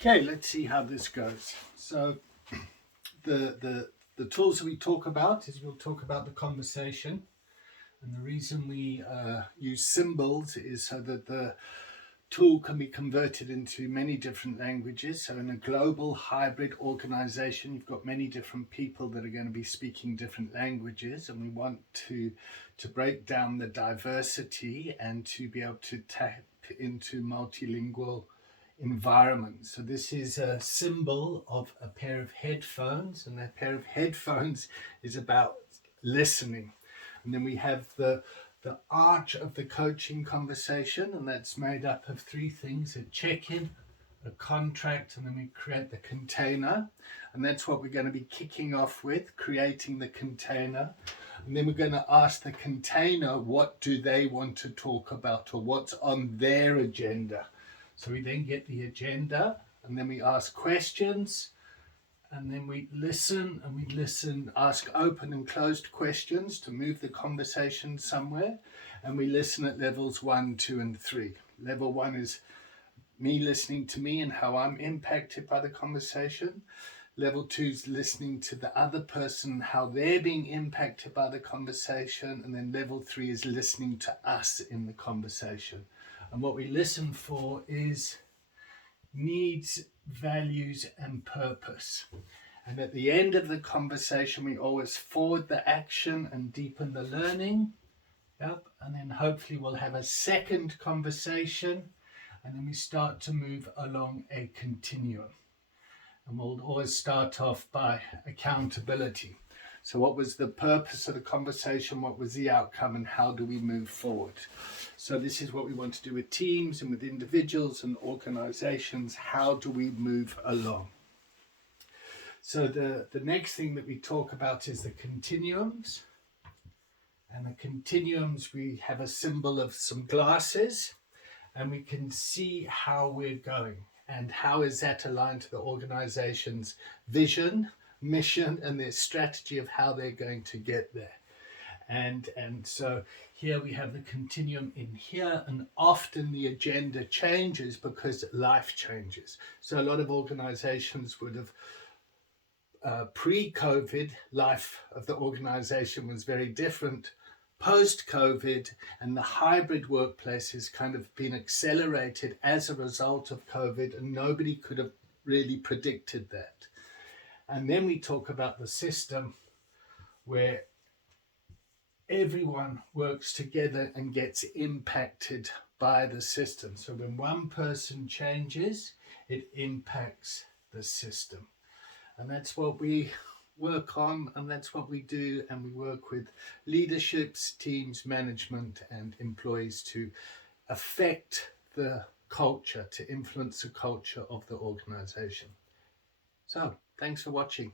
Okay, let's see how this goes. So the tools that we talk about is we'll talk about the conversation, and the reason we use symbols is so that the tool can be converted into many different languages. So in a global hybrid organization, you've got many different people that are going to be speaking different languages, and we want to break down the diversity and to be able to tap into multilingual environment. So this is a symbol of a pair of headphones, and that pair of headphones is about listening. And then we have the arch of the coaching conversation, and that's made up of three things: a check-in, a contract, and then we create the container. And that's what we're going to be kicking off with, creating the container. And then we're going to ask the container, what do they want to talk about, or what's on their agenda? So we then get the agenda, and then we ask questions, and then we listen, and we listen, ask open and closed questions to move the conversation somewhere. And we listen at levels 1, 2, and 3. Level 1 is me listening to me and how I'm impacted by the conversation. Level 2 is listening to the other person, how they're being impacted by the conversation. And then level 3 is listening to us in the conversation. And what we listen for is needs, values, and purpose. And at the end of the conversation, we always forward the action and deepen the learning. Yep. And then hopefully we'll have a second conversation, and then we start to move along a continuum. And we'll always start off by accountability. So what was the purpose of the conversation? What was the outcome? And how do we move forward? So this is what we want to do with teams and with individuals and organizations. How do we move along? So the next thing that we talk about is the continuums. And the continuums, we have a symbol of some glasses, and we can see how we're going and how is that aligned to the organization's vision, mission, and their strategy of how they're going to get there. And so here we have the continuum in here, and often the agenda changes because life changes. So a lot of organizations would have pre-COVID, life of the organization was very different. Post-COVID, and the hybrid workplace has kind of been accelerated as a result of COVID, and nobody could have really predicted that. And then we talk about the system where everyone works together and gets impacted by the system. So when one person changes, it impacts the system. And that's what we work on, and that's what we do. And we work with leaderships, teams, management, and employees to affect the culture, to influence the culture of the organization. So thanks for watching.